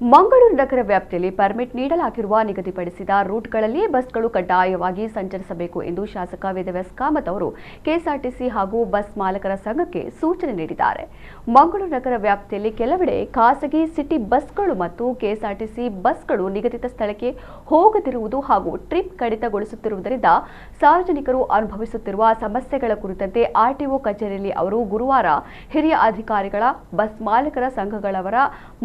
ಮಂಗಳೂರು ನಗರ ವ್ಯಾಪ್ತಿಯಲ್ಲಿ ಪರ್ಮಿಟ್ ನೀಡಲಾಗಿರುವ ನಿಗದಿಪಡಿಸಿದ ರೂಟ್ಗಳಲ್ಲಿ ಬಸ್ಗಳು ಕಡ್ಡಾಯವಾಗಿ ಸಂಚರಿಸಬೇಕು ಎಂದು ಶಾಸಕ ವೇದವ್ಯಾಸ್ ಕಾಮತ್ ಅವರು ಕೆಎಸ್ಆರ್ಟಿಸಿ ಹಾಗೂ ಬಸ್ ಮಾಲಕರ ಸಂಘಕ್ಕೆ ಸೂಚನೆ ನೀಡಿದ್ದಾರೆ. ಮಂಗಳೂರು ನಗರ ವ್ಯಾಪ್ತಿಯಲ್ಲಿ ಕೆಲವೆಡೆ ಖಾಸಗಿ ಸಿಟಿ ಬಸ್ಗಳು ಮತ್ತು ಕೆಎಸ್ಆರ್ಟಿಸಿ ಬಸ್ಗಳು ನಿಗದಿತ ಸ್ಥಳಕ್ಕೆ ಹೋಗದಿರುವುದು ಹಾಗೂ ಟ್ರಿಪ್ ಕಡಿತಗೊಳಿಸುತ್ತಿರುವುದರಿಂದ ಸಾರ್ವಜನಿಕರು ಅನುಭವಿಸುತ್ತಿರುವ ಸಮಸ್ಯೆಗಳ ಕುರಿತಂತೆ ಆರ್ಟಿಒ ಕಚೇರಿಯಲ್ಲಿ ಅವರು ಗುರುವಾರ ಹಿರಿಯ ಅಧಿಕಾರಿಗಳ, ಬಸ್ ಮಾಲಕರ ಸಂಘಗಳವರ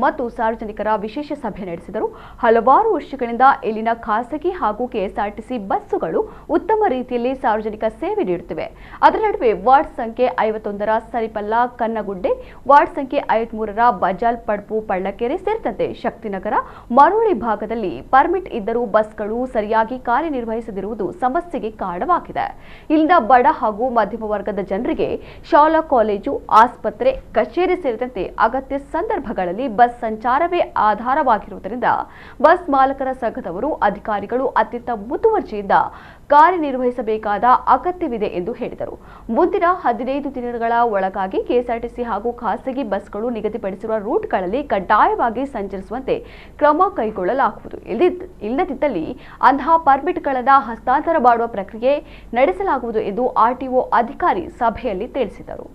ಮತ್ತು ಸಾರ್ವಜನಿಕರ ವಿಶೇಷ ಸಭೆ ನಡೆಸಿದರು. ಹಲವಾರು ವರ್ಷಗಳಿಂದ ಇಲ್ಲಿನ ಖಾಸಗಿ ಹಾಗೂ ಕೆಎಸ್ಆರ್ಟಿಸಿ ಬಸ್ಸುಗಳು ಉತ್ತಮ ರೀತಿಯಲ್ಲಿ ಸಾರ್ವಜನಿಕ ಸೇವೆ ನೀಡುತ್ತಿವೆ. ಅದರ ನಡುವೆ ವಾರ್ಡ್ ಸಂಖ್ಯೆ 51ರ ಸರಿಪಲ್ಲ ಕನ್ನಗುಡ್ಡೆ, ವಾರ್ಡ್ ಸಂಖ್ಯೆ 53ರ ಬಜಾಲ್ ಪಡ್ಪು ಪಳ್ಳಕೆರೆ ಸೇರಿದಂತೆ ಶಕ್ತಿನಗರ, ಮರೋಳಿ ಭಾಗದಲ್ಲಿ ಪರ್ಮಿಟ್ ಇದ್ದರೂ ಬಸ್ಗಳು ಸರಿಯಾಗಿ ಕಾರ್ಯನಿರ್ವಹಿಸದಿರುವುದು ಸಮಸ್ಯೆಗೆ ಕಾರಣವಾಗಿದೆ. ಇಲ್ಲಿಂದ ಬಡ ಹಾಗೂ ಮಧ್ಯಮ ವರ್ಗದ ಜನರಿಗೆ ಶಾಲಾ, ಕಾಲೇಜು, ಆಸ್ಪತ್ರೆ, ಕಚೇರಿ ಸೇರಿದಂತೆ ಅಗತ್ಯ ಸಂದರ್ಭಗಳಲ್ಲಿ ಬಸ್ ಸಂಚಾರವೇ ಆಧಾರವಾಗಿರುವುದರಿಂದ ಬಸ್ ಮಾಲಕರ ಸಂಘದವರು, ಅಧಿಕಾರಿಗಳು ಅತ್ಯಂತ ಮುತುವರ್ಜಿಯಿಂದ ಕಾರ್ಯನಿರ್ವಹಿಸಬೇಕಾದ ಅಗತ್ಯವಿದೆ ಎಂದು ಹೇಳಿದರು. ಮುಂದಿನ 15 ದಿನಗಳ ಒಳಗಾಗಿ ಕೆಎಸ್ಆರ್ಟಿಸಿ ಹಾಗೂ ಖಾಸಗಿ ಬಸ್ಗಳು ನಿಗದಿಪಡಿಸಿರುವ ರೂಟ್ಗಳಲ್ಲಿ ಕಡ್ಡಾಯವಾಗಿ ಸಂಚರಿಸುವಂತೆ ಕ್ರಮ ಕೈಗೊಳ್ಳಲಾಗುವುದು. ಇಲ್ಲದಿದ್ದಲ್ಲಿ ಅಂತಹ ಪರ್ಮಿಟ್ಗಳನ್ನು ಹಸ್ತಾಂತರ ಮಾಡುವ ಪ್ರಕ್ರಿಯೆ ನಡೆಸಲಾಗುವುದು ಎಂದು ಆರ್ಟಿಒ ಅಧಿಕಾರಿ ಸಭೆಯಲ್ಲಿ ತಿಳಿಸಿದರು.